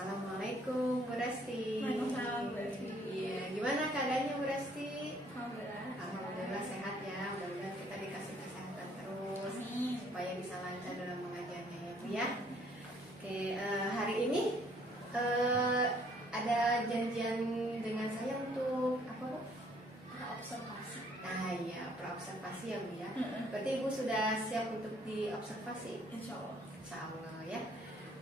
Assalamualaikum Bu Resti. Waalaikumsalam Bu Resti. Iya, gimana keadaannya Bu Resti? Alhamdulillah Sehat ya. Mudah-mudahan kita dikasih kesehatan terus. Amin. Supaya bisa lancar dalam mengajarnya ya Bu ya. Oke, hari ini ada janjian dengan saya untuk apa Bu? Observasi. Nah iya, praobservasi ya Bu ya. Berarti Ibu sudah siap untuk diobservasi? Insya Allah. Insya Allah ya.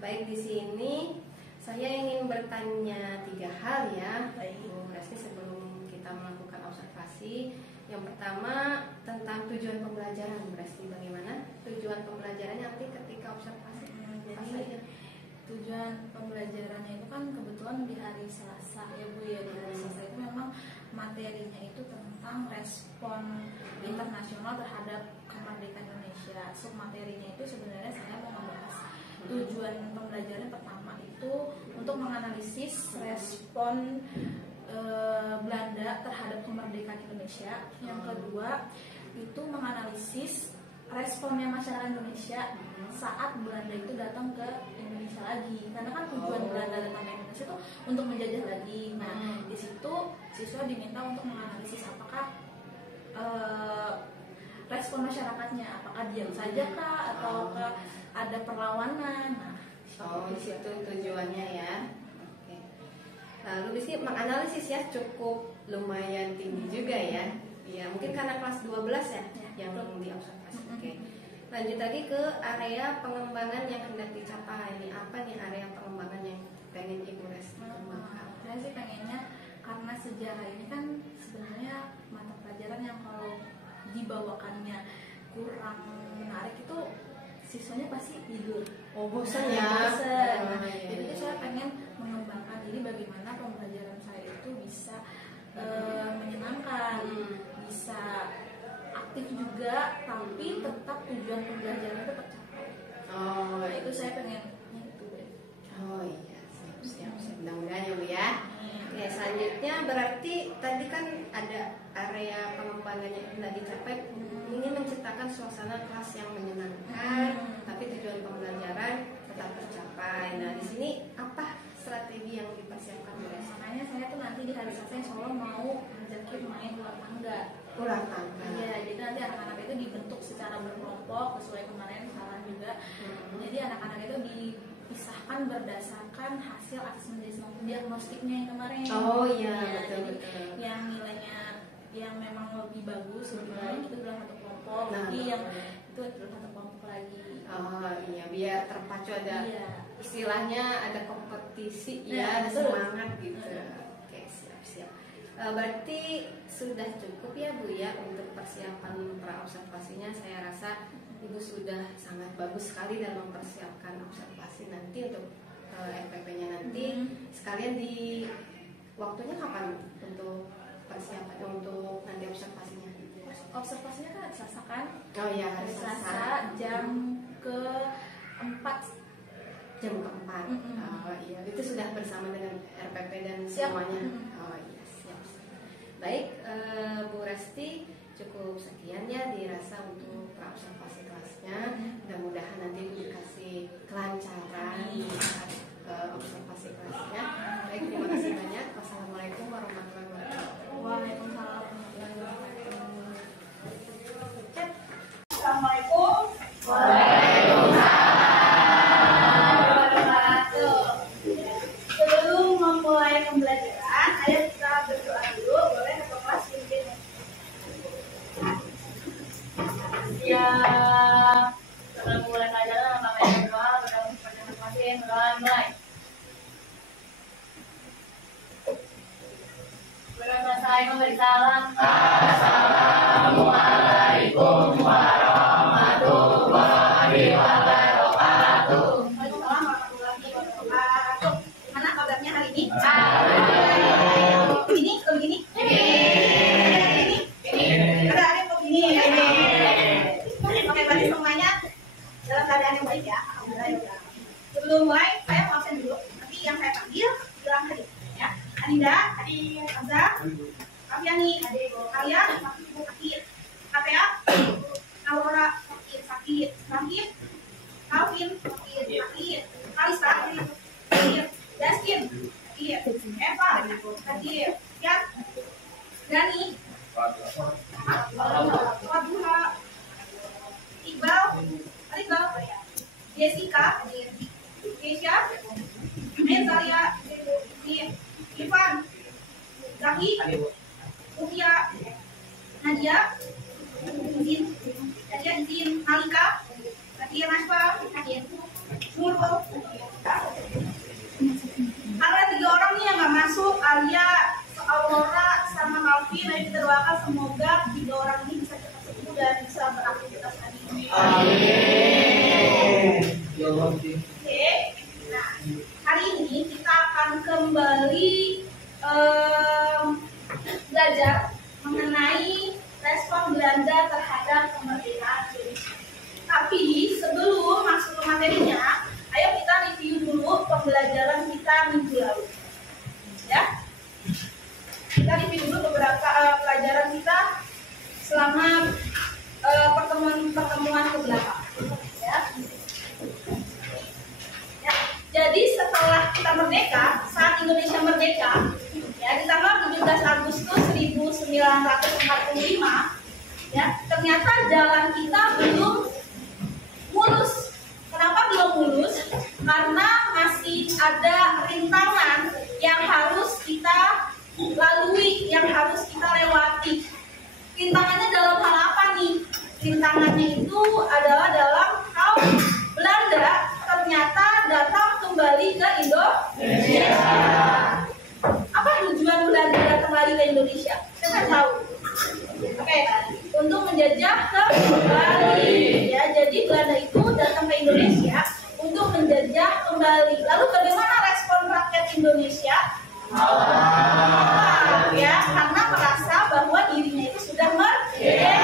Baik, di sini saya ingin bertanya 3 hal ya, Bu Resti, sebelum kita melakukan observasi. Yang pertama tentang tujuan pembelajaran, Bu Resti. Bagaimana tujuan pembelajarannya nanti ketika observasi? Jadi tujuan pembelajarannya itu kan kebetulan di hari Selasa ya Bu ya. Di hari Selasa itu memang materinya itu tentang respon internasional terhadap kemerdekaan Indonesia. Submaterinya itu sebenarnya saya mau membahas tujuan pembelajaran pertama itu untuk menganalisis respon Belanda terhadap kemerdekaan Indonesia. Yang kedua itu menganalisis responnya masyarakat Indonesia saat Belanda itu datang ke Indonesia lagi, karena kan tujuan Belanda datang ke Indonesia itu untuk menjajah lagi. Nah, di situ siswa diminta untuk menganalisis apakah respon masyarakatnya, apakah diam saja kah atau ada perlawanan. Nah, di situ tujuannya ya. Oke. Lalu di sini menganalisis ya cukup lumayan tinggi juga ya. Ya, mungkin karena kelas 12 ya yang diobservasi. Oke. Lanjut lagi ke area pengembangan yang hendak dicapai. Ini apa nih area pengembangan yang pengen Ibu Resti kembangkan? Saya sih pengennya, karena sejarah ini kan sebenarnya mata pelajaran yang kalau dibawakannya kurang menarik itu siswanya pasti tidur. Oh, bosan ya. Bosan. Jadi itu saya pengen mengembangkan ini bagaimana pembelajaran saya itu bisa menyenangkan, bisa aktif juga, tapi tetap tujuan pembelajaran itu tercapai. Oh, Nah, itu saya pengen itu. Oh iya, siap. Mudah-mudahan ya Bu ya. Oke, selanjutnya berarti tadi kan ada area pengembangan yang hendak dicapai, ingin menciptakan suasana kelas yang menyenangkan, tapi tujuan pembelajaran tetap tercapai. Nah, di sini apa strategi yang dipersiapkan Bu Resti? Makanya saya tuh nanti di hari Selasa insya Allah mau ngajakin main ular tangga. Ular tangga. Iya, jadi nanti anak-anak itu dibentuk secara berkelompok sesuai kemarin saran juga. Jadi anak-anak itu dipisahkan berdasarkan hasil asesmen diagnostiknya yang kemarin. Oh iya, jadi betul. yang nilainya yang memang lebih bagus lebih baik itu dalam satu kelompok, Nah, jadi yang itu dalam satu kelompok lagi. Oh iya, biar terpacu ada istilahnya ada kompetisi ya, ada betul. semangat gitu. Oke, siap. Berarti sudah cukup ya Bu ya untuk persiapan praobservasinya. Saya rasa Ibu sudah sangat bagus sekali dalam mempersiapkan observasi nanti untuk RPP-nya nanti. Sekalian di waktunya kapan untuk persiapan untuk nanti observasinya? Observasinya kan hari Selasa kan? Oh iya, hari Selasa jam ke-4. Jam ke-4. Oh iya, itu sudah bersama dengan RPP dan Siap. semuanya. Oh iya, siap. Baik, Bu Resti, cukup sekian ya dirasa untuk praobservasi kelasnya. Mudah-mudahan nanti Ibu dikasih kelancaran saat observasi kelasnya. Baik, terima kasih banyak. Wassalamualaikum warahmatullahi wabarakatuh. Waalaikumsalam warahmatullahi wabarakatuh. Assalamualaikum. Sebelum memulai pembelajaran, ayo kita berdoa dulu. Boleh satu kelas pimpin. Ya, sebelum mulai pelajaran, namanya doa. Berdoa kepada masing-masing. Mulai. Selesai memberi salam. Assalamualaikum warahmatullahi wabarakatuh. Waalaikumsalam warahmatullahi wabarakatuh. Gimana kabarnya hari ini? Begini? Ada kok begini. Oke, berarti semuanya dalam keadaan yang baik ya. Alhamdulillah. Sebelum mulai, saya mau absen dulu. Nanti yang saya panggil bilang hadir. Ya, Adinda, Adik Hamza, Afiani, Adik Karya, Ibu Sakit, Kapea, Aurora sakit, Rahim, Alvin sakit, Kalista sakit, Justin, hadir. Eva, hadir. Yan, Dani, Wadduha, Iqbal, Jessica, Keisha, Mentalia, Irfan, Zaki, Ukia, Nadia, Izin, Malika, Nadia Nasfa, Nurul. Ada 3 orang nih yang nggak masuk, Alia, Aurora, sama Malvin. Ayo kita doakan semoga 3 orang ini bisa cepat sembuh dan bisa beraktivitas lagi. Amin. Oke, nah hari ini kita akan kembali belajar mengenai respon Belanda terhadap kemerdekaan Indonesia. Tapi sebelum masuk ke materinya, ayo kita review dulu pembelajaran kita minggu lalu. Ya, kita review dulu beberapa pelajaran kita selama pertemuan ke belakang. Ya. Ya, jadi setelah kita merdeka, saat Indonesia merdeka, ya di tanggal 17 Agustus 1945, ya ternyata jalan kita belum mulus. Kenapa belum mulus? Karena masih ada rintangan yang harus kita lalui, yang harus kita lewati. Rintangannya dalam hal apa nih? Rintangannya itu adalah dalam hal Belanda ternyata datang kembali ke Indonesia. Apa tujuan Belanda datang lagi ke Indonesia? Kita tahu. Oke, untuk menjajah kembali. Ya, jadi Belanda itu datang ke Indonesia untuk menjajah kembali. Lalu bagaimana respon rakyat Indonesia? Ya, karena merasa bahwa dirinya itu sudah merdeka.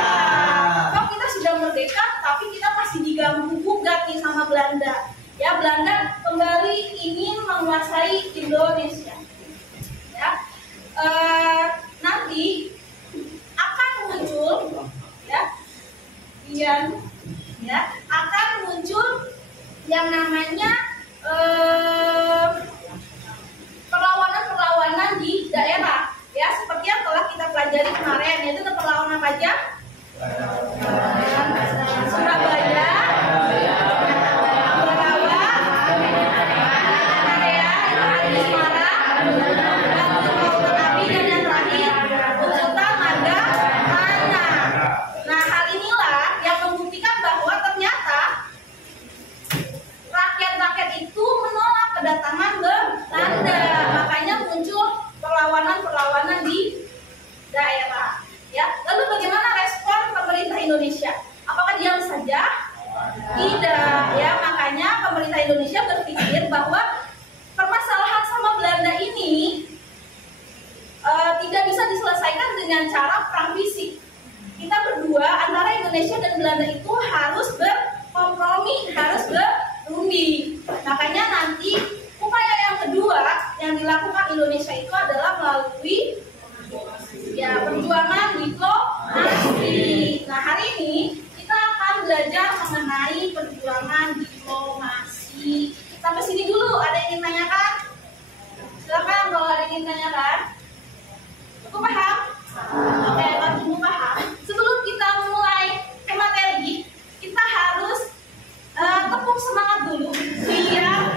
Kalau kita sudah merdeka, tapi kita masih diganggu gugat nih sama Belanda. Ya, Belanda kembali ingin menguasai Indonesia. Ya, nanti akan muncul, ya, akan muncul yang namanya perlawanan-perlawanan di daerah, ya seperti yang telah kita pelajari kemarin, yaitu perlawanan apa aja? Surabaya, kedatangan Belanda, makanya muncul perlawanan-perlawanan di daerah. Ya, lalu bagaimana respon pemerintah Indonesia? Apakah diam saja? Tidak, ya. Makanya pemerintah Indonesia berpikir bahwa permasalahan sama Belanda ini tidak bisa diselesaikan dengan cara perang fisik. Kita berdua antara Indonesia dan Belanda itu harus berkompromi, harus berunding. Makanya nanti upaya yang kedua yang dilakukan Indonesia itu adalah melalui perjuangan diplomasi. Nah, hari ini kita akan belajar mengenai perjuangan diplomasi. Sampai sini dulu, ada yang ingin tanyakan? Silakan kalau ada yang ingin tanyakan. Cukup paham? Oke, kalau cukup paham, sebelum kita mulai ke materi, kita harus tepuk semangat dulu biar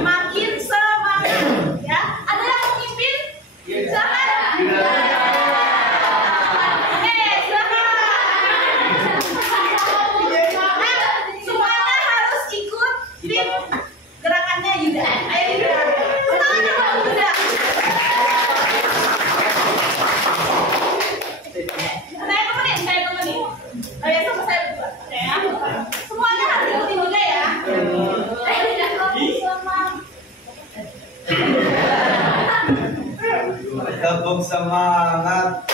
makin semangat, ya. Ada yang mau mimpin? Silakan. Oke, silakan. Semuanya harus ikut tim gerakannya Yuda. Ayo Yuda. Tangannya Pak Yuda. Saya temenin. Ayo sama saya berdua. Ya. Semuanya harus ikutin juga ya. Tepuk semangat.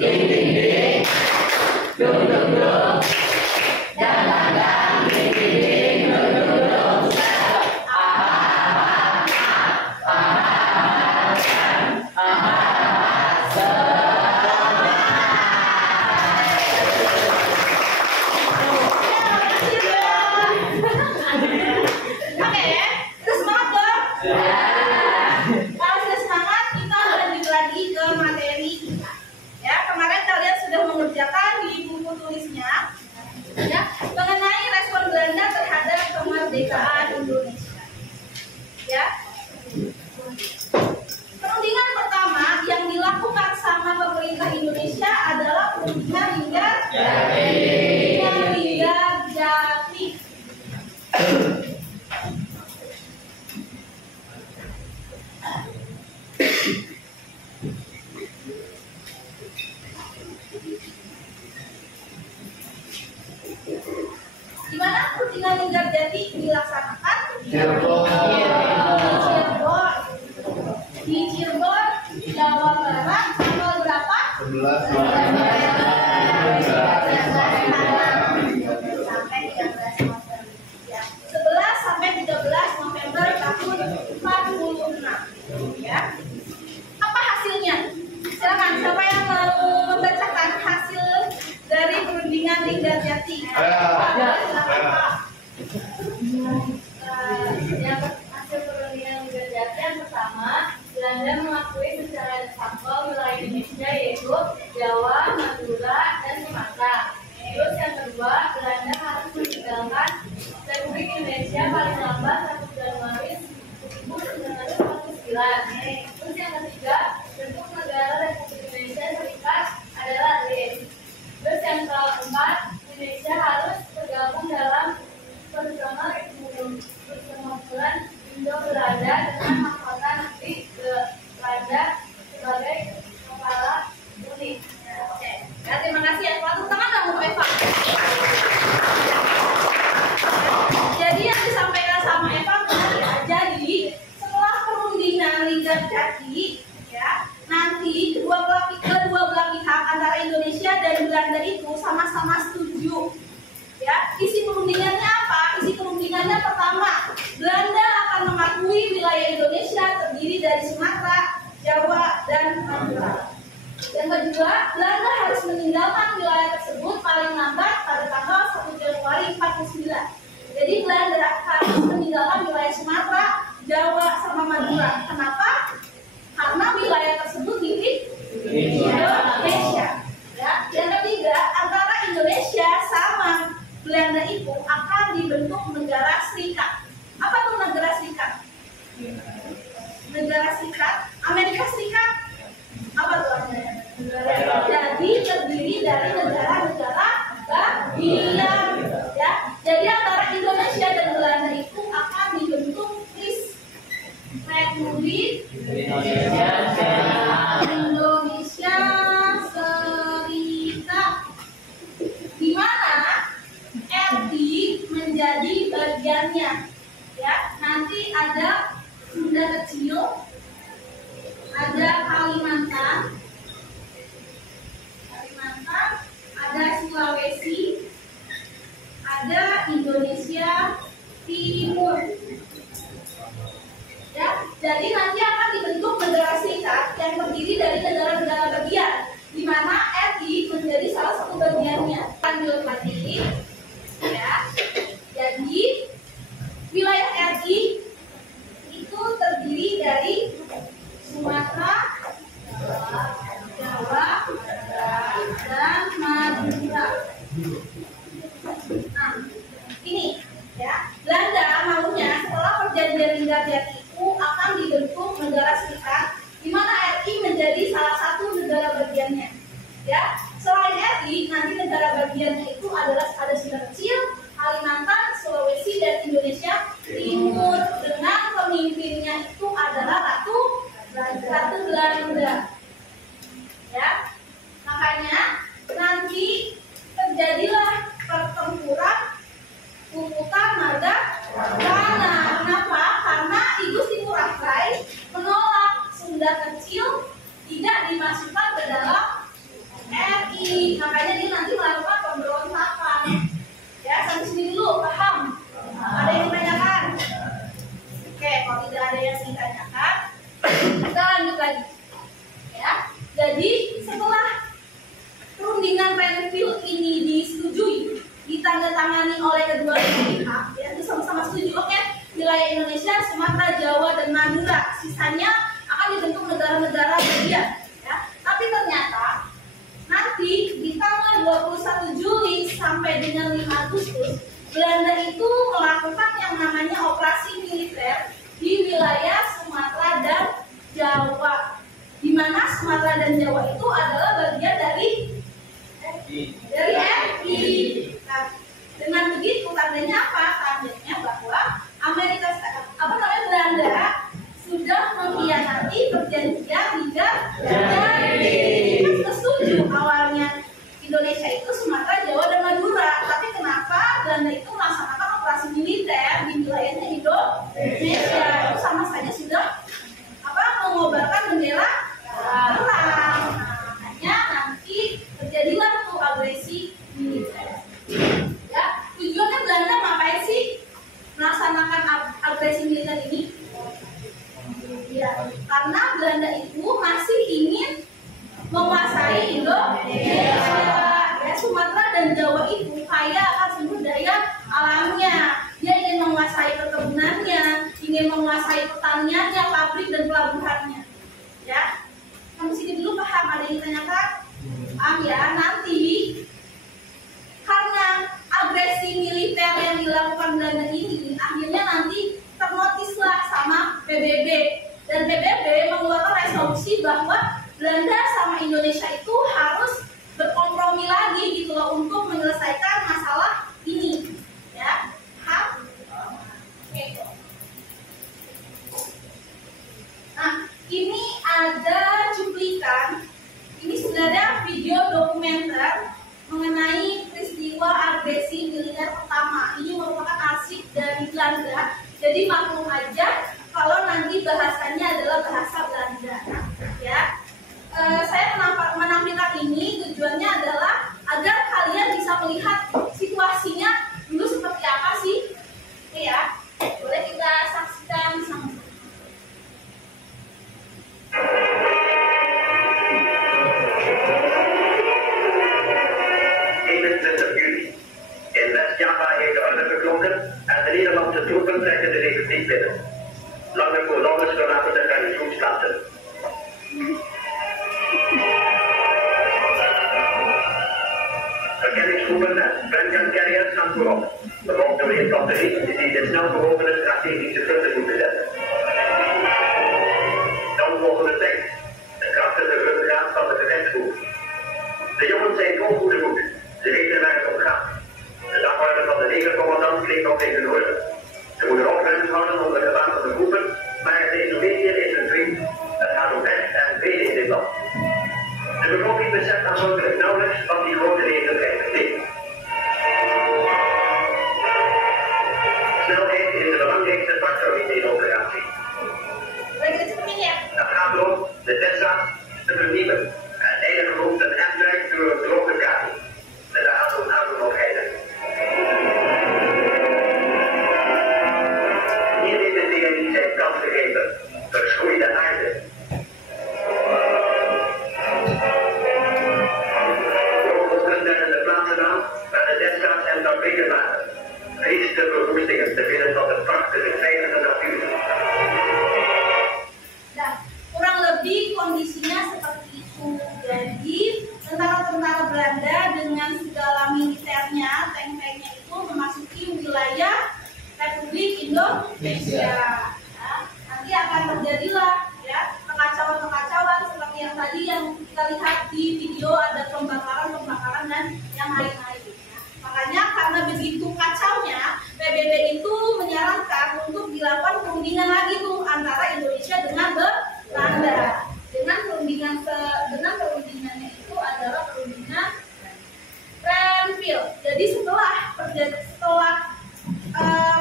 Ding-ding-ding, duduk-duduk, dagang-dagang, ding-ding-ding, duduk-duduk. Oke, Ya, mengenai respon Belanda terhadap kemerdekaan Indonesia. Ya. Perundingan pertama yang dilakukan sama pemerintah Indonesia adalah perundingan Linggar Jati. Di mana perundingan Linggar Jati dilaksanakan? Di Cirebon, Jawa Barat, tanggal berapa? 11 sampai 13 November tahun 46. Ya. Apa hasilnya? Silakan, siapa yang mau membacakan hasil dari perundingan Linggar Jati? Yang hasil perundingan Linggar Jati yang pertama, Belanda mengakui secara de facto wilayah Indonesia yaitu Jawa, Madura, dan Sumatera. Terus yang kedua, Belanda harus meninggalkan Republik Indonesia paling lambat 1 Januari 1949. Terus yang ketiga, bentuk negara Republik Indonesia Serikat adalah RIS. Terus yang keempat, Indonesia harus tergabung dalam Persemakmuran Indo-Belanda dengan mahkota negeri Belanda sebagai kepala unit. Oke. Ya, terima kasih ya. Tepuk tangan dong untuk Eva. Jadi yang disampaikan sama Eva benar ya. Jadi setelah perundingan Linggar Jati, ya, nanti kedua belah pihak antara Indonesia dan Belanda itu sama-sama setuju. Ya, isi perundingannya apa? Isi perundingannya pertama, Belanda akan mengakui wilayah Indonesia terdiri dari Sumatera, Jawa, dan Madura. Yang kedua, Belanda harus meninggalkan wilayah tersebut paling lambat pada tanggal 1 Januari 49. Jadi Belanda harus meninggalkan wilayah Sumatera, Jawa, sama Madura. Kenapa? Karena wilayah tersebut milik Indonesia. Ya. Yang ketiga, antara Indonesia sama Belanda itu akan dibentuk negara serikat. Apa tuh negara serikat? Negara serikat, Amerika Serikat. Apa tuh artinya? Jadi terdiri dari negara-negara bagian. Ya, jadi antara Indonesia dan Belanda itu akan dibentuk Republik Indonesia Serikat, di mana RI menjadi bagiannya. Ya, nanti ada Sunda Kecil, ada Kalimantan, ada Sulawesi, ada Indonesia Timur. Ya, jadi nanti akan dibentuk negara serikat yang terdiri dari negara-negara bagian, di mana RI menjadi salah satu bagiannya. Lanjut lagi, ya. Jadi wilayah RI itu terdiri dari Sumatera, Jawa, dan Madura. Nah, ini ya, Belanda maunya setelah perjanjian Linggar Jati itu akan dibentuk negara serikat, di mana RI menjadi salah satu negara bagiannya. Ya, selain RI, nanti negara bagiannya itu adalah ada Sunda Kecil, Kalimantan, Sulawesi, dan Indonesia Timur. Dengan pemimpinnya itu adalah Ratu Belanda. Ya, makanya nanti terjadilah pertempuran Kukutan Margagana. Kenapa? Karena I Gusti Ngurah Rai menolak Sunda Kecil tidak dimasukkan ke dalam RI. Makanya dia nanti melakukan pemberontakan. Ya, sampai sini dulu, paham? Ada yang ditanyakan? Oke, kalau tidak ada yang ditanyakan, kita lanjut lagi. Ya, jadi setelah perundingan Renville ini disetujui, ditandatangani oleh kedua pihak, ya, itu sama-sama setuju. Oke, wilayah Indonesia, Sumatera, Jawa, dan Madura, sisanya akan dibentuk negara-negara bagian. Ya, tapi ternyata nanti di tanggal 21 Juli sampai sampai dengan 5 Agustus, Belanda itu melakukan yang namanya operasi militer di wilayah Sumatera dan Jawa, di mana Sumatera dan Jawa itu adalah bagian dari RI. Nah, dengan begitu tandanya apa? Tandanya bahwa Belanda sudah mengkhianati perjanjian hingga jadi setuju awalnya Indonesia itu Sumatera, Jawa, dan Madura. Tapi kenapa Belanda itu melaksanakan operasi militer di wilayahnya Indonesia? Itu sama saja sudah mengobarkan bendera perang. Hanya nanti terjadilah tuh agresi militer. Ya, tujuannya Belanda ngapain sih melaksanakan agresi militer ini? Ya, karena Belanda itu masih ingin menguasai Indonesia. Ya, Sumatera dan Jawa itu kaya akan sumber daya alamnya. Dia ingin menguasai perkebunannya, ingin menguasai pertaniannya, pabrik dan pelabuhannya. Ya, kamu sini dulu paham? Ada yang ditanyakan? Paham ya? Nanti karena agresi militer yang dilakukan Belanda ini, akhirnya nanti ternotislah sama PBB. Dan PBB mengeluarkan resolusi bahwa Belanda sama Indonesia itu harus berkompromi lagi gitu loh untuk menyelesaikan masalah ini. Ya, paham? Oke. Nah, ini ada cuplikan. Ini sebenarnya video dokumenter mengenai peristiwa agresi militer pertama. Ini merupakan arsip dari Belanda. Jadi maklum aja kalau nanti bahasanya adalah bahasa Belanda. Ya, saya menampilkan ini tujuannya adalah agar kalian bisa melihat situasinya dulu seperti apa sih. Oke ya, boleh kita saksikan sama. In West-Java heeft de orde geklonken en de Nederlandse troepen trekken de republiek binnen. Lange kolonnes verlaten de garnizoensplaatsen. Verkenningsgroepen en Brenkan-carriers gaan voorop. Bevolkt door infanterie die de snel verhogende strategische punten moeten zetten. Dan volgen de tanks, de krachtige ruggengraat van de gevechtsgroep. De jongens zijn vol goede moed. Ze weten waar het om gaat. De dagorde van de legercommandant klinkt nog tegen de oren. Ze moeten opruimd houden onder gewapende groepen, maar de Indonesiër is een vriend. Het gaat om recht en vrede in dit land. De bevolking beseft aanvankelijk nauwelijks wat die grote legerkrijg betekent. Snelheid is de belangrijkste factor in deze operatie. Het gaat erom de teststraat te vernieuwen en eigen grond een afdruik door een droge kabel. Met een aantal aangemogelijkheden. Hier heeft de TNI zijn kans gegeven. Verschroeide aarde. Vogels rennen de plaatsen aan waar de teststraat en fabrieken waren. Trieste verwoestingen te midden van de prachtige veilige natuur. Dan, kurang lebih kondisinya seperti itu. Jadi tentara-tentara Belanda dengan segala militernya, tank-tanknya itu memasuki wilayah Republik Indonesia. Ya, nanti akan terjadilah ya kekacauan-kekacauan seperti yang tadi yang kita lihat di video, ada pembakaran dan yang lain-lain. Makanya karena begitu kacaunya, PBB itu menyarankan untuk dilakukan perundingan lagi tuh antara Indonesia dengan Belanda. Dengan perundingannya itu adalah perundingan Renville. Jadi setelah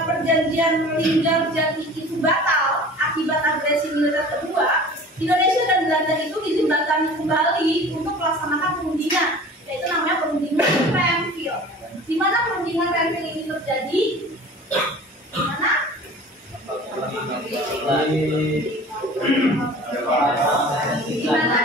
perjanjian Linggarjati itu batal akibat agresi militer kedua, Indonesia dan Belanda itu dijembatani kembali untuk melaksanakan perundingan, yaitu namanya perundingan Renville. Di mana perundingan Renville ini terjadi? Di mana? Di mana?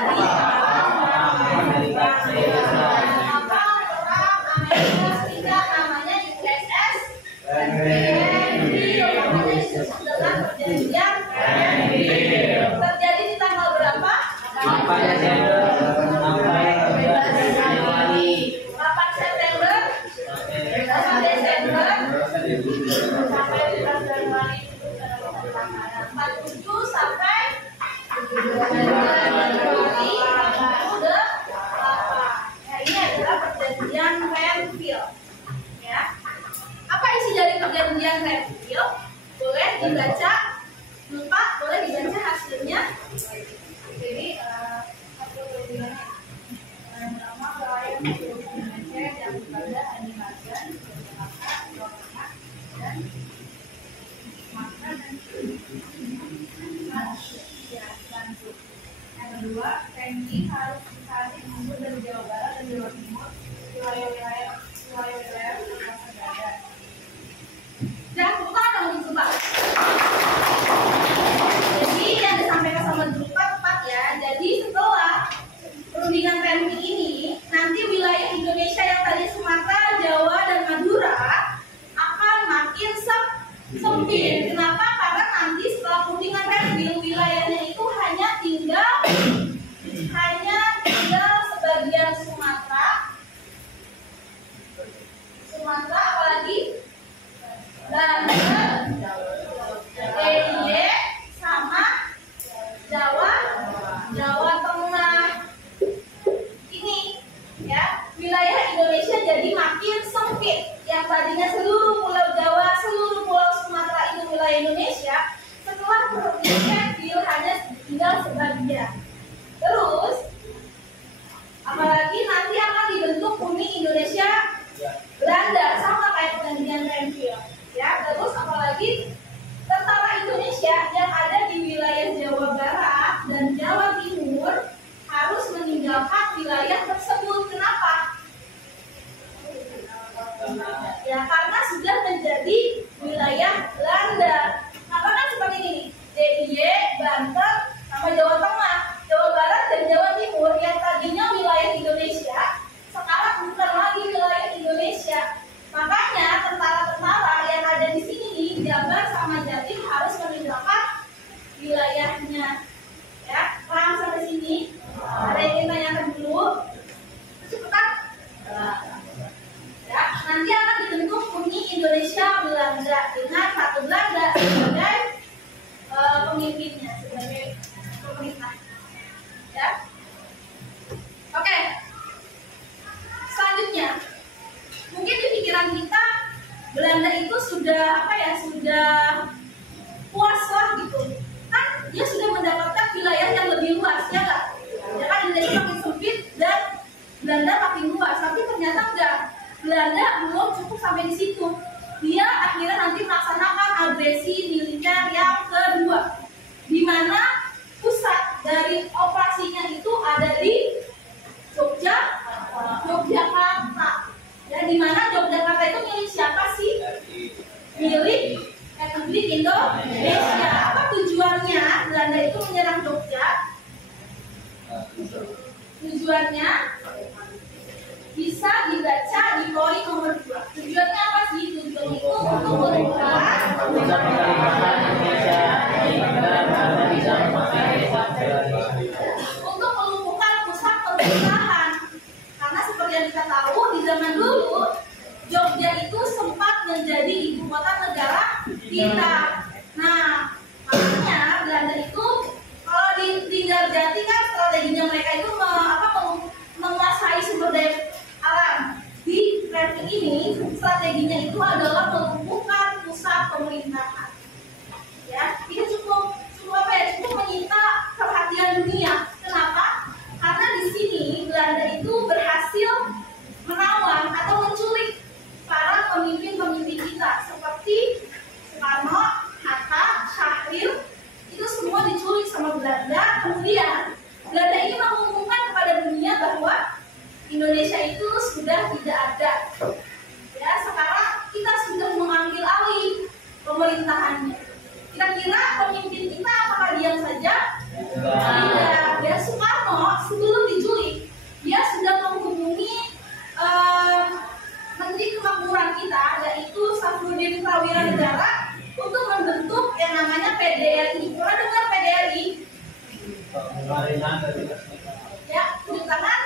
Terjadi di tanggal berapa? 8 September isi dari perjanjian review boleh dibaca, lupa boleh dibaca hasilnya. Jadi hasil perjanjiannya pertama wilayah Indonesia yang pada animakan Jakarta, Jawa Tengah dan Sumatera dan Banten. Yang kedua, ranking harus dicari mundur dari Jawa Barat dan Jawa Timur, wilayah-wilayah yang ada. Jangan lupa dong dicoba. Jadi yang disampaikan sama Drupa tepat ya. Jadi setelah perundingan ranking ini, nanti wilayah Indonesia yang tadi Sumatera, Jawa, dan Madura akan makin sempit. Kenapa? Karena nanti setelah perundingan ranking wilayahnya itu hanya tinggal sebagian Sumatera apalagi Banten, DIY sama Jawa Tengah. Ini ya, wilayah Indonesia jadi makin sempit. Yang tadinya seluruh pulau Jawa, seluruh pulau Sumatera itu wilayah Indonesia, setelah perundingan hanya tinggal sebagian. Terus apalagi nanti akan dibentuk Uni Indonesia Belanda, sama kayak perjanjian Renville ya. Terus apalagi tentara Indonesia yang ada di wilayah Jawa Barat dan Jawa Timur harus meninggalkan wilayah tersebut. Kenapa? Ya karena sudah menjadi wilayah Belanda. Maka kan seperti ini, DIY, Banten, sama Jawa Tengah, Jawa Barat dan Jawa Timur yang tadinya wilayah Indonesia sekarang bukan lagi wilayah Indonesia. Makanya tentara-tentara yang ada di sini nih, Jabar sama Jatim harus meninggalkan wilayahnya. Ya, paham sampai sini? Ada yang ingin tanyakan dulu? Cepetan. Ya, nanti akan dibentuk Uni Indonesia Belanda dengan satu Belanda sebagai pemimpinnya, sebagai pemerintah. Ya. Oke. Selanjutnya, mungkin di pikiran kita Belanda itu sudah sudah puas lah gitu. Kan dia sudah mendapatkan wilayah yang lebih luas, ya nggak? Ya kan Indonesia makin sempit dan Belanda makin luas. Tapi ternyata enggak. Belanda belum cukup sampai di situ. Dia akhirnya nanti melaksanakan agresi militer yang kedua, di mana pusat dari operasinya itu ada di Yogyakarta. Ya, di mana Yogyakarta itu milik siapa sih? Milik Republik Indonesia. Apa tujuannya Belanda itu menyerang Jogja? Tujuannya bisa dibaca di poin nomor 2. Tujuannya apa sih? Tujuan itu untuk melumpuhkan pusat pemerintahan. Karena seperti yang kita tahu di zaman dulu Jogja itu sempat menjadi ibu kota negara kita. Nah, makanya Belanda itu kalau ditinggal Jati kan strateginya mereka itu menguasai sumber daya alam. Di ranking ini strateginya itu adalah melumpuhkan pusat pemerintahan. Ya, itu cukup menyita perhatian dunia. Kenapa? Karena di sini Belanda itu berhasil menawan atau menculik para pemimpin-pemimpin kita seperti Soekarno, Hatta, Syahrir. Itu semua diculik sama Belanda. Kemudian Belanda ini mengumumkan kepada dunia bahwa Indonesia itu sudah tidak ada. Ya, sekarang kita sudah mengambil alih pemerintahannya. Kira-kira pemimpin kita apakah diam saja? Tidak. Ya, Soekarno sebelum diculik, dia sudah menghubungi Menteri Kemakmuran kita, yaitu Safruddin Prawira Negara, untuk membentuk yang namanya PDRI. Pernah dengar PDRI? Ya, pemerintahan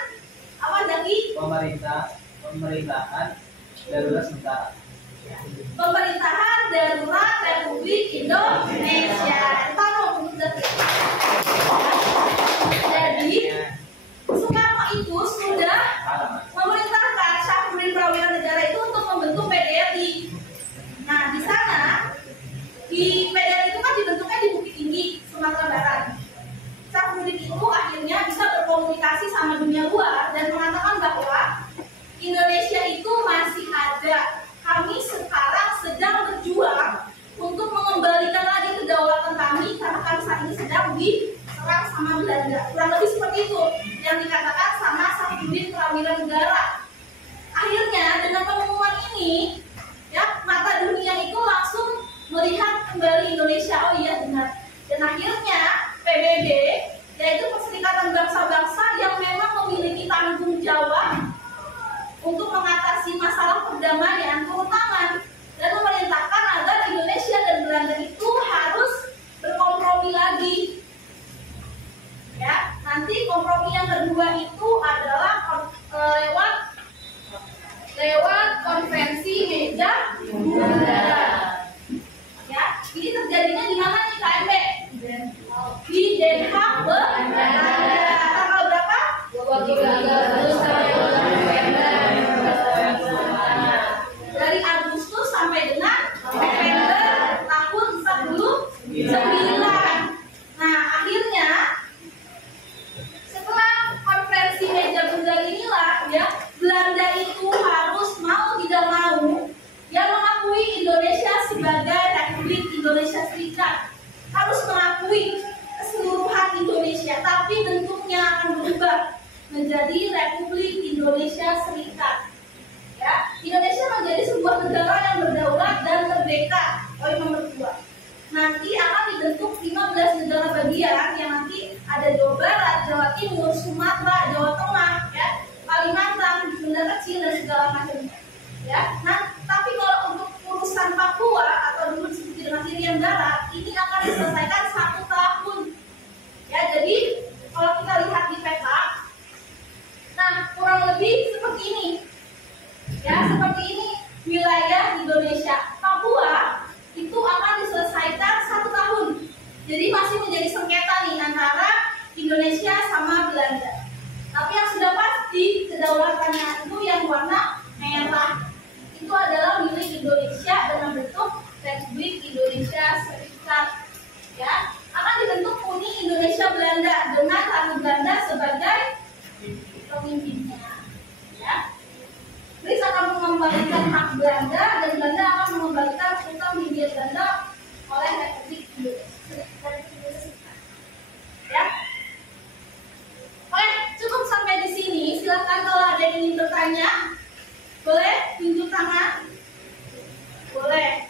apa dari? Pemerintahan darurat sementara. Pemerintahan Darurat Republik Indonesia. Tahu jadi Soekarno itu sudah memerintahkan Safruddin Prawira Negara itu untuk membentuk PDRI. Dan akhirnya PBB, yaitu Perserikatan Bangsa-Bangsa yang memang memiliki tanggung jawab untuk mengatasi masalah perdamaian, turun tangan dan memerintahkan agar Indonesia dan Belanda itu harus berkompromi lagi. Ya, nanti kompromi yang kedua itu adalah lewat konvensi meja bunda. Ya, ini terjadinya di mana nih KMB? Di Den Haag, Belanda. Tanggal berapa? 23 sampai 2 November. Dari Agustus sampai dengan November tahun 49. Nah, akhirnya setelah konferensi meja bunda inilah ya, Belanda itu harus mau tidak mau yang mengakui Indonesia sebagai Republik Indonesia Serikat, harus mengakui keseluruhan Indonesia, tapi bentuknya akan berubah menjadi Republik Indonesia Serikat. Ya, Indonesia menjadi sebuah negara yang berdaulat dan merdeka. Poin nomor 2. Nanti akan dibentuk 15 negara bagian yang nanti ada Jawa Barat, Jawa Timur, Sumatera, Jawa Tengah, ya, Kalimantan, Sunda Kecil dan segala macamnya. Ya, nah, tapi kalau untuk urusan Papua atau dulu disebut dengan Irian Barat, ini akan diselesaikan 1 tahun. Ya, jadi kalau kita lihat di peta, nah kurang lebih seperti ini. Ya, seperti ini wilayah Indonesia. Papua itu akan diselesaikan 1 tahun. Jadi masih menjadi sengketa nih antara Indonesia sama Belanda. Tapi yang sudah pasti kedaulatannya itu yang warna merah. Itu adalah milik Indonesia dalam bentuk Republik Indonesia Serikat. Ya, akan dibentuk Uni Indonesia Belanda dengan Ratu Belanda sebagai pemimpinnya. Ya. Inggris akan mengembalikan hak Belanda dan Belanda akan mengembalikan utang Hindia Belanda oleh Republik Indonesia. Ya. Oke, cukup sampai di sini. Silakan kalau ada yang ingin bertanya, boleh tunjuk tangan. Boleh.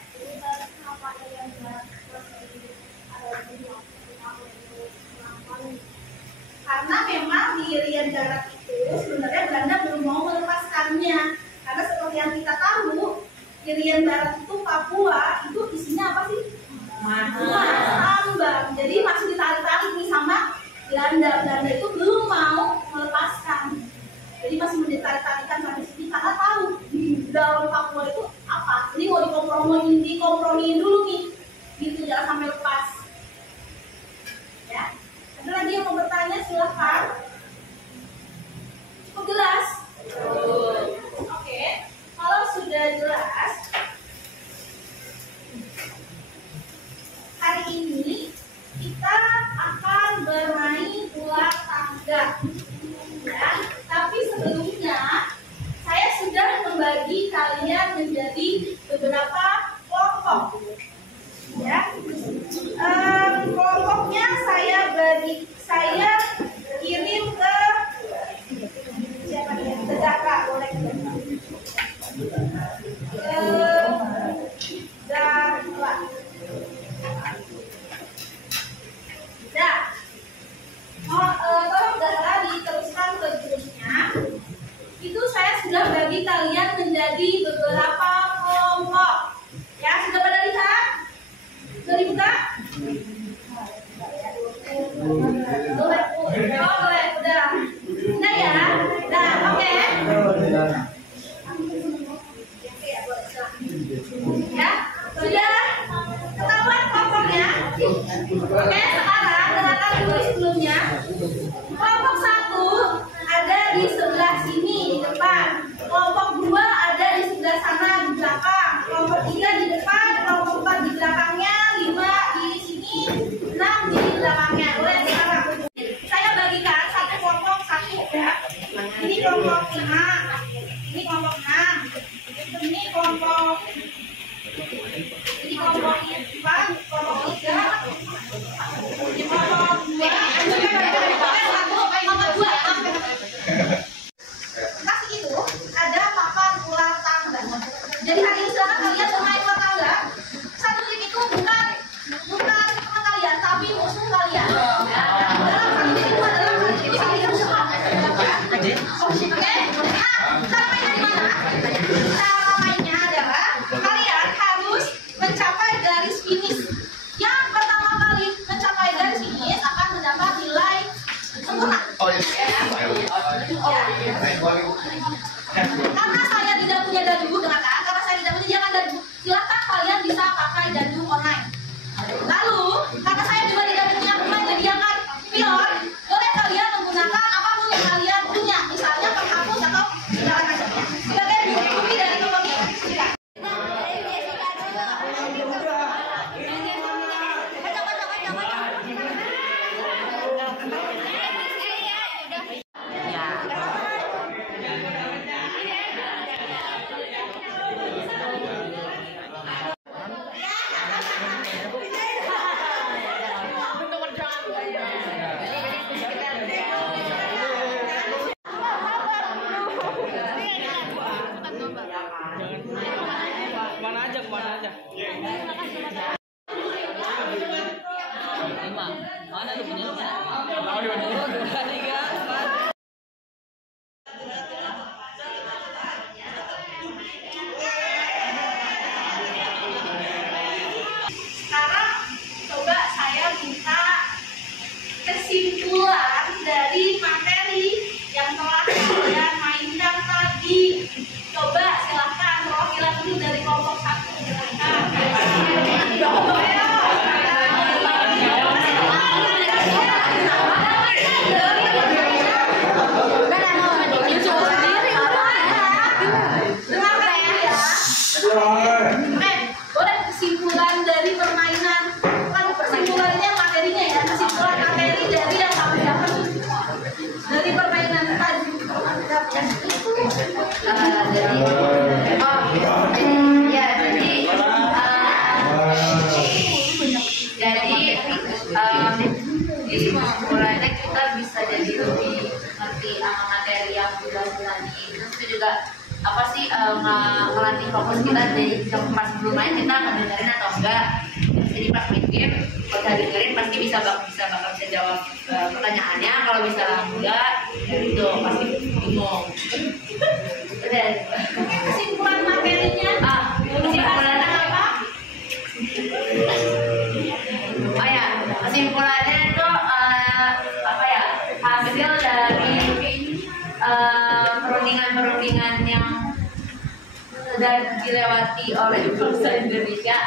Karena memang di Irian Barat itu sebenarnya Belanda belum mau melepaskannya. Karena seperti yang kita tahu, Irian Barat itu Papua itu isinya apa sih? Emas, tambang. Jadi masih ditarik-tarik nih sama Belanda. Belanda itu belum mau melepaskan. Jadi masih ditarik-tarikan sampai sini karena tahu di dalam Papua itu apa. Jadi mau dikompromiin dulu nih. Gitu, jangan sampai lepas. Ya. Ada lagi yang mau bertanya, silahkan. Cukup jelas? Oke. Kalau sudah jelas, hari ini kita akan bermain bola tangga. Ya, tapi sebelumnya saya sudah membagi kalian menjadi beberapa kelompok. Ya, kelompoknya saya kirim ke siapa ya? Ke Zaka, boleh ke Zaka. Tolong Zahra diteruskan ke jurusnya. Itu saya sudah bagi kalian menjadi beberapa kelompok. Ya, sudah pada lihat? Sudah dibuka? Boleh, udah. Udah ya? Nah, oke. Ya, sudah ketahuan kelompoknya? Oke, sekarang dengarkan dulu sebelumnya. Kelompok 1 ada di sebelah sini di depan. Kelompok 2 ada di sebelah sana di belakang. Kelompok 3 di depan, kelompok 4 di belakangnya, 5 di sini, 6 di belakangnya. Boleh sekarang. Saya bagikan satu kelompok 1 ya. Ini kelompok 5, ini kelompok 6, ini kelompok 4, kelompok 3, ini kelompok 2. Kasih itu ada papan ular tangga. Jadi hari ini silakan kalian bermain ular tangga. Satu tim itu bukan teman kalian, tapi Mana lu punya? Mau 2, 3, 4. Sekarang coba saya minta kesimpulan dari materi yang telah kalian mainkan tadi. Coba silahkan perwakilan dulu dari kelompok 1 silahkan. Boleh kesimpulan dari permainan, kan kesimpulannya materinya ya, kesimpulan materi dari yang kami dapat dari permainan tadi. Kesimpulannya kita bisa jadi lebih ngerti sama materi yang bulan-bulan ini. Terus itu juga apa sih ngelatih fokus kita dari pas sebelum main kita akan dengerin atau enggak. Jadi pas main game kalau dengerin pasti bakal bisa jawab pertanyaannya. Kalau misalnya enggak ya itu pasti bingung. Udah. Kesimpulan materinya Kesimpulannya apa? Oh ya, kesimpulannya itu apa ya? Hasil dari perundingan yang sudah dilewati oleh bangsa Indonesia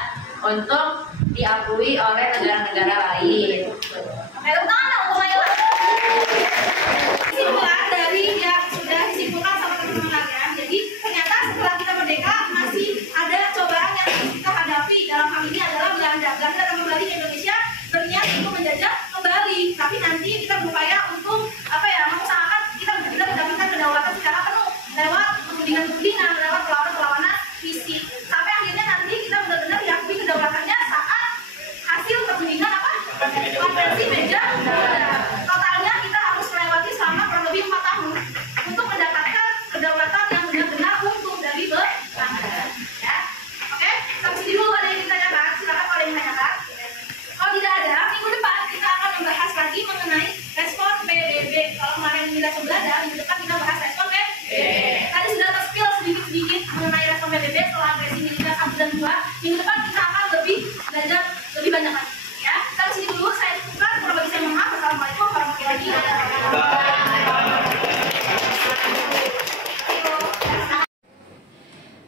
untuk diakui oleh negara-negara lain. Tepuk tangan untuk Layla. Kesimpulan dari yang sudah disimpulkan sama teman-teman kalian. Jadi ternyata setelah kita merdeka masih ada cobaan yang harus kita hadapi. Dalam hal ini adalah Belanda. Belanda datang kembali ke Indonesia berniat untuk menjajah kembali. Tapi nanti kita berupaya untuk mengusahakan kita mendapatkan kedaulatan secara penuh lewat perundingan, lewat perlawanan fisik. Sampai akhirnya nanti kita benar-benar diakui kedaulatannya saat hasil perundingan konferensi meja. Totalnya kita harus melewati selama kurang lebih 4 tahun untuk mendapatkan kedaulatan yang benar-benar utuh dari Belanda. Ya, oke. Sampai sini dulu ada yang ditanyakan. Silakan kalau ada yang ditanyakan. Kalau tidak ada, minggu depan kita akan membahas lagi mengenai respon PBB. Kalau kemarin kita ke Belanda, minggu depan kita bahas respon PBB. Tadi sudah terspill sedikit-sedikit mengenai respon PBB setelah agresi militer 1 dan 2. Minggu depan kita akan lebih belajar lebih banyak lagi. Ya, sampai sini dulu. Saya cukupkan. Kurang lebih saya mohon maaf. Assalamualaikum warahmatullahi wabarakatuh.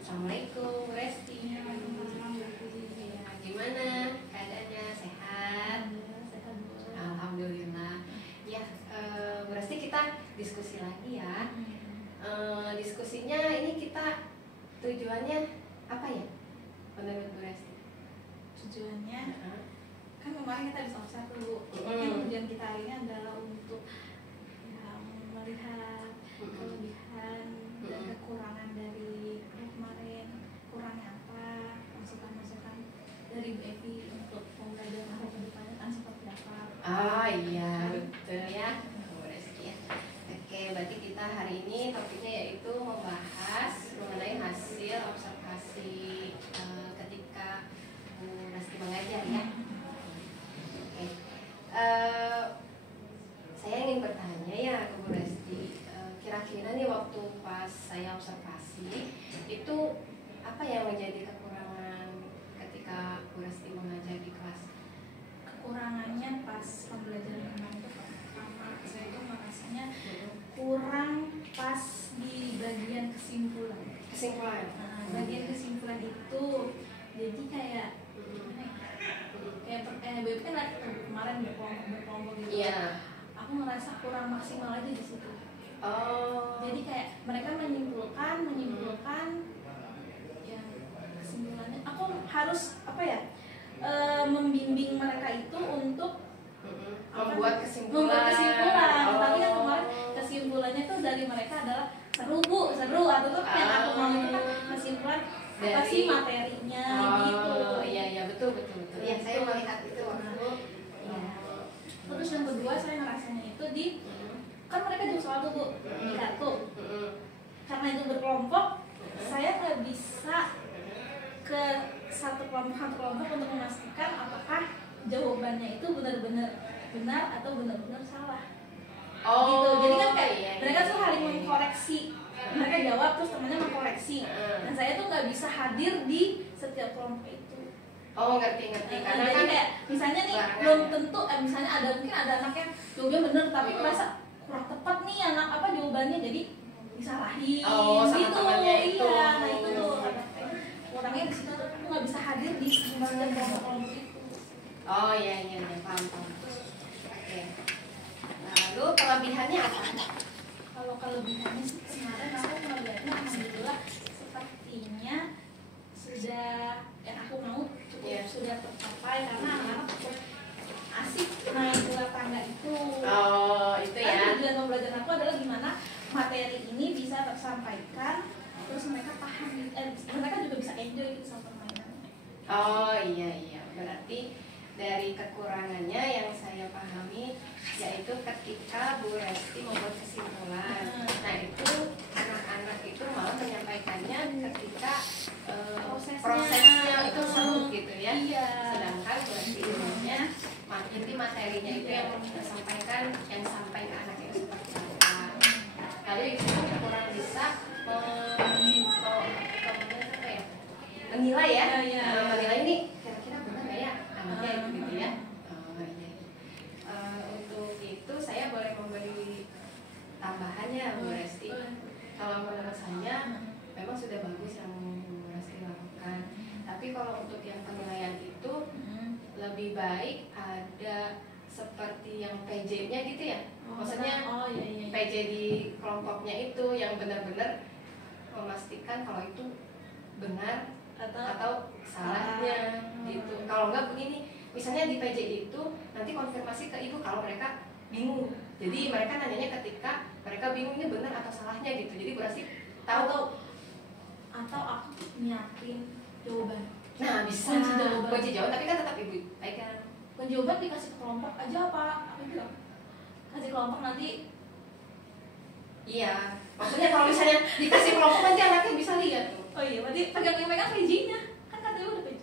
Assalamualaikum Resti. Gimana keadaannya? Sehat? Alhamdulillah. Ya, berarti kita diskusi lagi ya. Diskusinya ini kita tujuannya apa ya? Menurut Bu Resti? Tujuannya kan kemarin kita bisa observ dulu. Tujuan kita hari ini adalah untuk melihat kelebihan dan kekurangan dari kemarin, kurangnya apa, masukan-masukan dari Bu Evi untuk pembelajaran hari ke depannya kan seperti apa. Oh iya, betul ya. Oke, berarti kita hari ini topiknya yaitu membahas mengenai hasil observasi ketika Bu Resti mengajar ya. Oke, saya ingin bertanya ya ke Bu Resti, kira-kira nih waktu pas saya observasi itu apa yang menjadi kekurangan ketika Bu Resti mengajar di kelas? Kekurangannya pas pembelajaran kemarin itu pertama saya itu merasanya kurang pas di bagian kesimpulan. Nah, bagian kesimpulan itu jadi kayak BB kan kemarin berkelompok gitu. Iya. Aku ngerasa kurang maksimal aja di situ. Oh. Jadi kayak mereka menyimpulkan yang kesimpulannya aku harus membimbing mereka itu untuk membuat kesimpulan. Tapi kan kemarin kesimpulannya tuh dari mereka adalah seru atau tuh yang aku mau itu kan kesimpulan apa sih materinya gitu. Iya betul. Iya, saya melihat itu waktu. Terus yang kedua saya ngerasanya itu kan mereka jam soal tuh Bu di kartu. Karena itu berkelompok, saya nggak bisa ke kelompok untuk memastikan apakah jawabannya itu benar-benar benar atau benar-benar salah. Gitu. Jadi kan kayak mereka tuh saling mengkoreksi. Mereka jawab terus temannya mengkoreksi. Dan saya tuh nggak bisa hadir di setiap kelompok itu. Ngerti. Karena jadi kan kayak misalnya nih belum tentu misalnya mungkin ada anak yang jawabnya benar tapi merasa kurang tepat nih anak apa jawabannya, jadi disalahin gitu. Iya, nah itu tuh orangnya di situ tuh nggak bisa hadir di kelompok itu. Iya, paham. Oke. Lalu kelebihannya apa? Kalau kelebihannya sih kemarin aku melihatnya alhamdulillah sepertinya sudah yang aku mau cukup sudah tercapai karena anak-anak cukup asik naik kelas tangga itu. Itu ya. Tujuan pembelajaran aku adalah gimana materi ini bisa tersampaikan terus mereka paham, mereka juga bisa enjoy gitu sama permainannya. Iya. Berarti dari kekurangannya yang saya pahami yaitu ketika Bu Resti membuat kesimpulan. Nah itu anak-anak itu malah menyampaikannya ketika prosesnya itu seru gitu ya. Sedangkan Bu Resti ilmunya inti materinya itu yang disampaikan, yang sampai ke anak itu seperti apa. Lalu itu kurang bisa menilai ya. Menilai ini kira-kira benar nggak ya anaknya itu gitu ya. Untuk itu saya boleh memberi tambahannya Bu Resti. Kalau menurut saya memang sudah bagus yang Bu Resti lakukan. Tapi kalau untuk yang penilaian itu lebih baik ada seperti yang PJ-nya gitu ya. Maksudnya PJ di kelompoknya itu yang benar-benar memastikan kalau itu benar atau salahnya gitu. Kalau enggak begini, misalnya di PJ itu nanti konfirmasi ke ibu kalau mereka bingung. Jadi mereka nanyanya ketika mereka bingung ini benar atau salahnya gitu. Jadi berarti tahu atau aku nyiapin jawaban. Nah bisa kunci jawaban tapi kan tetap ibu pegang. Kunci jawaban dikasih ke kelompok aja apa bilang? Kasih kelompok nanti. Iya. Maksudnya kalau misalnya dikasih kelompok nanti anaknya bisa lihat tuh. Oh iya, berarti pegang PJ-nya kan katanya udah PJ.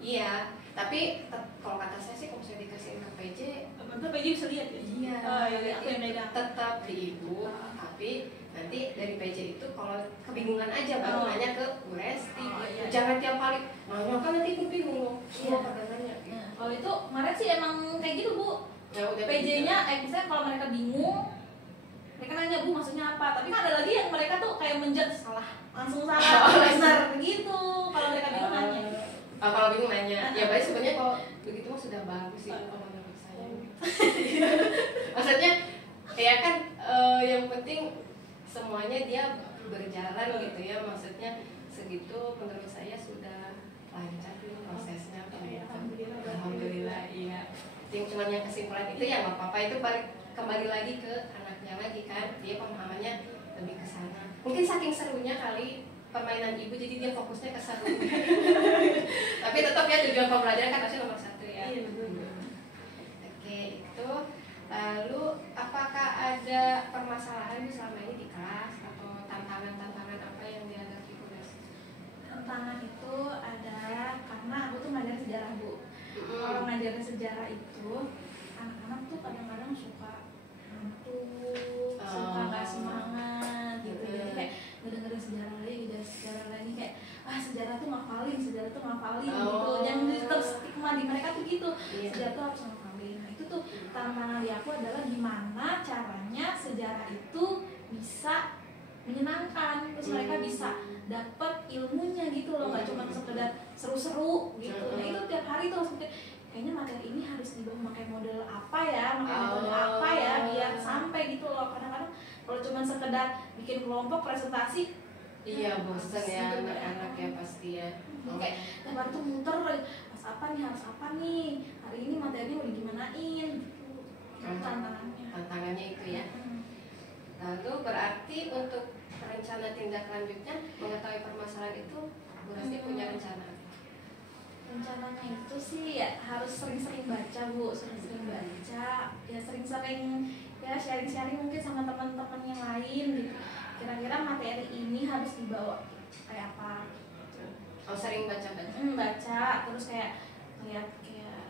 Iya, tapi kalau kata saya sih kalau saya dikasih ke PJ, tentu PJ bisa lihat ya. Iya. Aku yang megang. Tetap di ibu, tapi nanti dari PJ itu kalau kebingungan aja baru nanya ke Bu Resti. Jangan tiap kali nanya kan nanti ibu bingung. Semua pada nanya. Kalau itu kemarin sih emang kayak gitu Bu. Ya udah PJ-nya, misalnya kalau mereka bingung, mereka nanya Bu maksudnya apa. Tapi kan ada lagi yang mereka tuh kayak menjudge salah, langsung salah, benar begitu. Kalau mereka bingung nanya. Kalau bingung nanya, ya baik sebenarnya kalau begitu mah sudah bagus sih kalau menurut saya. Maksudnya ya kan yang penting semuanya dia berjalan gitu ya. Maksudnya segitu menurut saya sudah lancar nih prosesnya. Alhamdulillah iya. Cuma yang kesimpulan itu ya nggak apa-apa, itu balik kembali lagi ke anaknya lagi kan, dia pemahamannya lebih ke sana. Mungkin saking serunya kali permainan ibu jadi dia fokusnya ke seru. Tapi tetap ya tujuan pembelajaran kan pasti nomor satu ya. Iya betul. Oke itu. Lalu apakah ada permasalahan selama ini di kelas atau tantangan-tantangan apa yang dihadapi Bu Resti? Tantangan itu adalah karena aku tuh ngajar sejarah Bu. Kalau ngajar sejarah itu anak-anak tuh kadang-kadang suka ngantuk, suka nggak semangat gitu. Jadi kayak ngedengerin sejarah lagi kayak sejarah tuh ngafalin gitu. Yang terstigma di mereka tuh gitu. Sejarah tuh harus ngafalin. Nah itu tuh tantangan di aku adalah gimana caranya sejarah itu bisa menyenangkan, terus mereka bisa dapat ilmunya gitu loh, nggak cuma sekedar seru-seru gitu. Nah itu tiap hari tuh kayaknya materi ini harus memakai model apa ya, metode apa ya biar sampai gitu loh. Kadang-kadang kalau cuma sekedar bikin kelompok presentasi, iya bosan ya anak-anak ya pasti ya. Oke. Tiap hari tuh muter harus apa nih, hari ini materinya mau digimanain. Tantangannya itu ya. Lalu berarti untuk rencana tindak lanjutnya mengetahui permasalahan itu Bu Resti punya rencana? Rencananya itu sih ya harus sering-sering baca Bu, sering-sering baca, ya sering-sering ya sharing-sharing mungkin sama teman-teman yang lain gitu. Kira-kira materi ini harus dibawa kayak apa? Gitu. Oh, sering baca-baca. Baca, terus kayak lihat kayak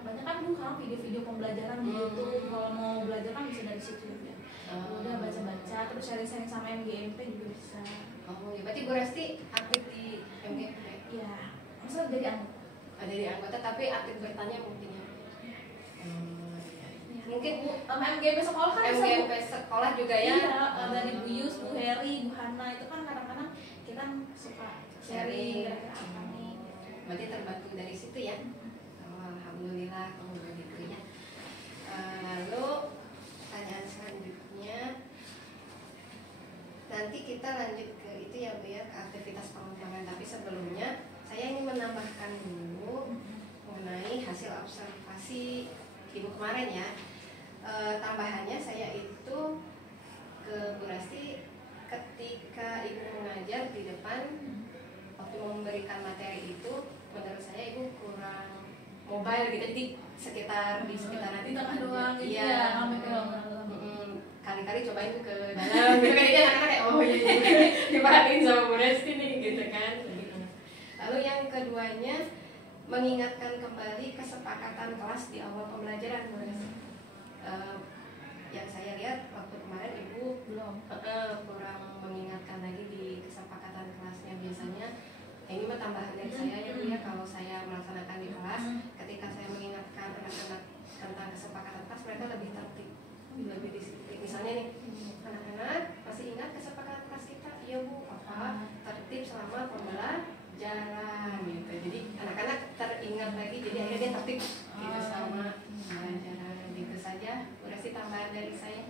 banyak kan tuh kan video-video pembelajaran di YouTube. Kalau mau belajar kan bisa dari situ ya. Udah baca-baca, terus sharing-sharing sama MGMP juga bisa. Oh, ya berarti Bu Resti aktif di MGMP? Iya, maksudnya jadi anggota. Jadi anggota tapi aktif bertanya mungkin ya. Mungkin MGMP sekolah kan bisa MGMP sekolah juga ya. Iya, dari Bu Yus, Bu Heri, Bu Hana itu kan kadang-kadang kita suka sharing kira-kira apa nih. Berarti terbantu dari situ ya. Alhamdulillah kalau begitu ya. Lalu pertanyaan selanjutnya, nanti kita lanjut ke itu ya Bu ya, ke aktivitas pengembangan. Tapi sebelumnya saya ingin menambahkan dulu mengenai hasil observasi Ibu kemarin ya. Tambahannya saya itu ke Bu Resti ketika Ibu mengajar di depan waktu memberikan materi itu, menurut saya Ibu kurang mobile gitu di sekitaran di tengah doang gitu ya. Iya. Kali-kali cobain ke dalam gitu kan, ini anak-anak kayak oh iya diperhatiin sama Bu Resti nih gitu kan. Lalu yang keduanya mengingatkan kembali kesepakatan kelas di awal pembelajaran Bu Resti. Yang saya lihat waktu kemarin Ibu belum kurang mengingatkan lagi di kesepakatan kelasnya. Biasanya ini mah tambahan dari saya ya Bu ya, kalau saya melaksanakan di kelas, ketika saya mengingatkan anak-anak tentang kesepakatan kelas, mereka lebih tertib, lebih disiplin. Misalnya nih, anak-anak masih ingat kesepakatan kelas kita? Iya Bu, apa? Tertib selama pembelajaran gitu. Jadi anak-anak teringat lagi, jadi akhirnya dia tertib gitu selama pembelajaran. Gitu saja, Bu Resti tambahan dari saya.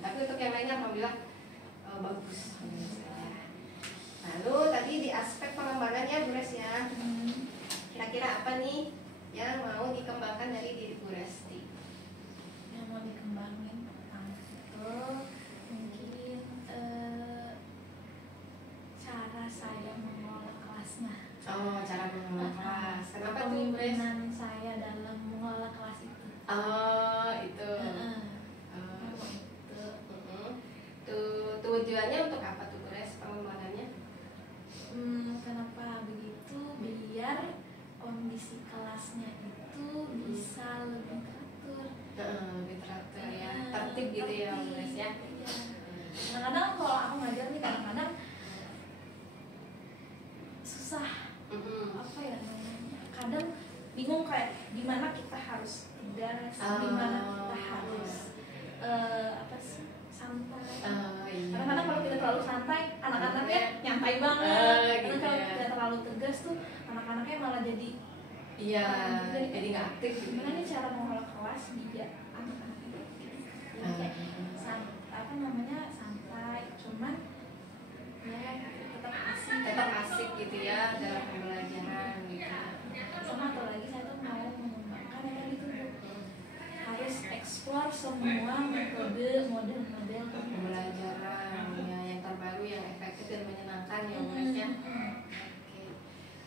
Tapi untuk yang lainnya alhamdulillah bagus. Lalu tadi di aspek pengembangannya Bu Resti ya, kira-kira apa nih yang mau dikembangkan dari diri Bu Resti? yang mau dikembangin pertama itu mungkin cara saya mengelola kelasnya. Oh, cara mengelola kelas. Kenapa tuh Bu Resti? Kepemimpinan saya dalam mengelola kelas itu. Oh, itu. Tujuannya untuk apa tuh Bu Resti pengembangannya? Kenapa begitu? Biar kondisi kelasnya itu bisa lebih teratur. Lebih teratur ya, tertib gitu ya Bu Resti ya. Iya. Kadang-kadang kalau aku ngajar nih kadang-kadang susah. Apa ya namanya? Kadang bingung kayak gimana kita harus tegas, gimana kita harus apa sih? Santai. Kadang-kadang kalau kita terlalu santai, anak-anaknya nyantai banget. Gitu Kalau ya. kita terlalu tegas tuh, anak-anaknya malah jadi jadi nggak aktif. gimana nih cara mengelola kelas biar anak-anak itu kayak apa namanya santai, cuman ya tetap asik gitu ya dalam pembelajaran gitu. sama atau lagi saya tuh mau mengembangkan yang tadi tuh harus explore semua model Pembelajaran ya, yang terbaru, yang efektif dan menyenangkan ya Bu Resti ya.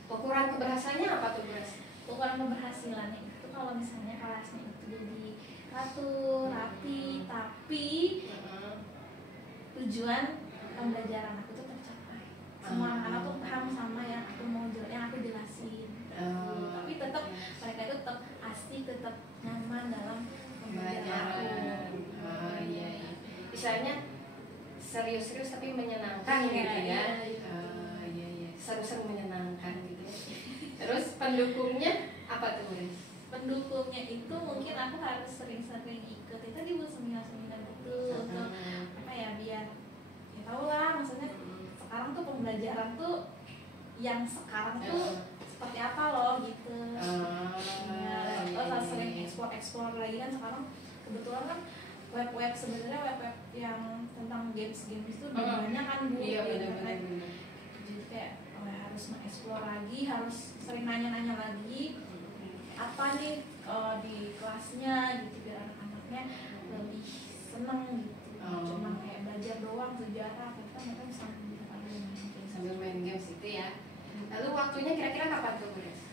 Ukuran keberhasilannya apa tuh Bu Resti? Ukuran keberhasilannya itu kalau misalnya kelasnya itu jadi teratur, rapi, tapi tujuan pembelajaran aku tuh tercapai. Semua anak-anak tuh paham sama yang aku jelasin. Tapi tetap mereka itu tetap asik, tetap nyaman dalam pembelajaran. Iya. Istilahnya serius-serius tapi menyenangkan gitu ya. Iya. Seru-seru menyenangkan gitu ya. Terus pendukungnya apa tuh Bu Resti? Pendukungnya itu mungkin aku harus sering-sering ikut itu di seminar-seminar gitu untuk apa ya biar ya tau lah maksudnya sekarang tuh pembelajaran tuh yang sekarang tuh seperti apa loh gitu. Terus sering explore lagi kan sekarang kebetulan kan web sebenarnya web yang tentang games itu banyak kan Bu. Iya benar. Jadi kayak harus mengeksplor lagi, harus sering nanya-nanya lagi apa nih di kelasnya gitu biar anak-anaknya lebih seneng gitu. Cuma kayak belajar doang sejarah, kita mereka bisa sambil main games itu ya. Lalu waktunya kira-kira kapan tuh Bu Resti?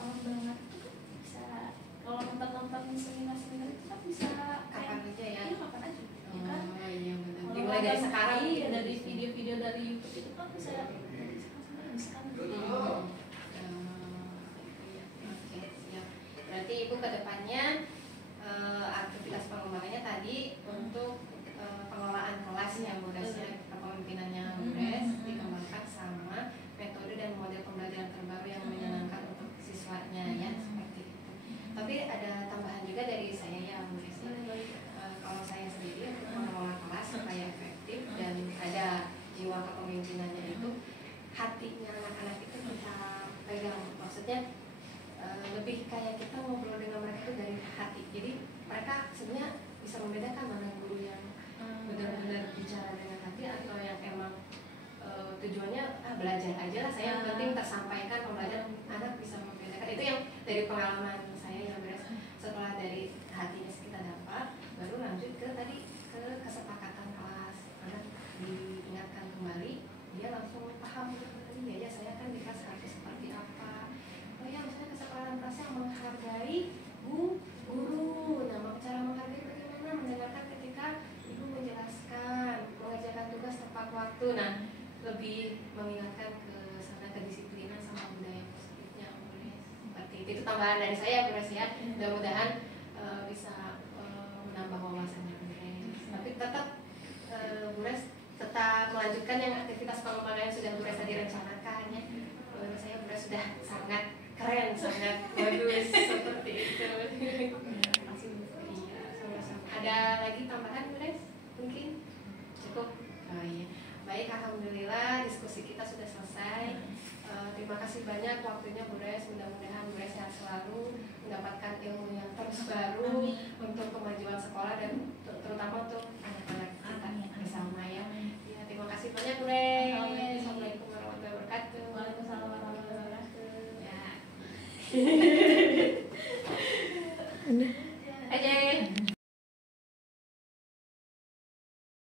Pengembangan itu bisa kalau nonton seminar-seminar itu kan bisa Kapan aja ya? Iya kapan aja. Ya kan? Iya benar. Kalau Dimulai dari sekarang. Iya dari video-video dari YouTube itu kan bisa dari sekarang sampai misalkan Ibu kedepannya aktivitas pengembangannya tadi untuk pengelolaan kelas ya Bu Res, kepemimpinannya Bu Res dikembangkan sama metode dan model pembelajaran terbaru yang menyenangkan untuk siswanya ya, seperti itu. Tapi ada tambahan juga dari saya ya Bu Res. Kalau saya sendiri untuk mengelola kelas supaya efektif dan ada jiwa kepemimpinannya itu, hatinya anak-anak itu kita pegang, maksudnya lebih kayak kita ngobrol dengan mereka itu dari hati. Jadi mereka sebenarnya bisa membedakan mana guru yang benar-benar bicara dengan hati atau yang emang tujuannya belajar aja lah, saya yang penting tersampaikan pembelajaran. Anak bisa membedakan. Itu yang dari pengalaman saya yang beres. Setelah dari hatinya kita dapat, baru lanjut ke tadi ke kesepakatan kelas. Anak diingatkan kembali, dia langsung paham. Ya saya kan dikasih hati seperti apa. Oh ya, misalnya kesepakatan kelasnya menghargai guru. Nah, cara menghargai bagaimana? Mendengarkan ketika ibu menjelaskan, mengerjakan tugas tepat waktu. Nah, lebih mengingatkan ke sana kedisiplinan sama budaya positifnya Bu Res. Seperti itu tambahan dari saya Bu Res ya. Mudah-mudahan bisa menambah wawasannya Bu Res. Tapi tetap Bu Res tetap melanjutkan yang aktivitas pengembangan yang sudah Bu Res tadi rencanakan ya. Menurut saya Bu Res sudah sangat keren, sangat bagus seperti itu. Iya, sama-sama. Ada lagi tambahan Bu Res? Mungkin cukup. Oh iya. Baik, alhamdulillah diskusi kita sudah selesai. Terima kasih banyak waktunya Bu Res. Mudah-mudahan Bu Res sehat selalu, mendapatkan ilmu yang terus baru untuk kemajuan sekolah dan terutama untuk anak-anak kita bersama ya. Ya, terima kasih banyak Bu Res. Assalamualaikum warahmatullahi wabarakatuh. Waalaikumsalam warahmatullahi wabarakatuh. Ya.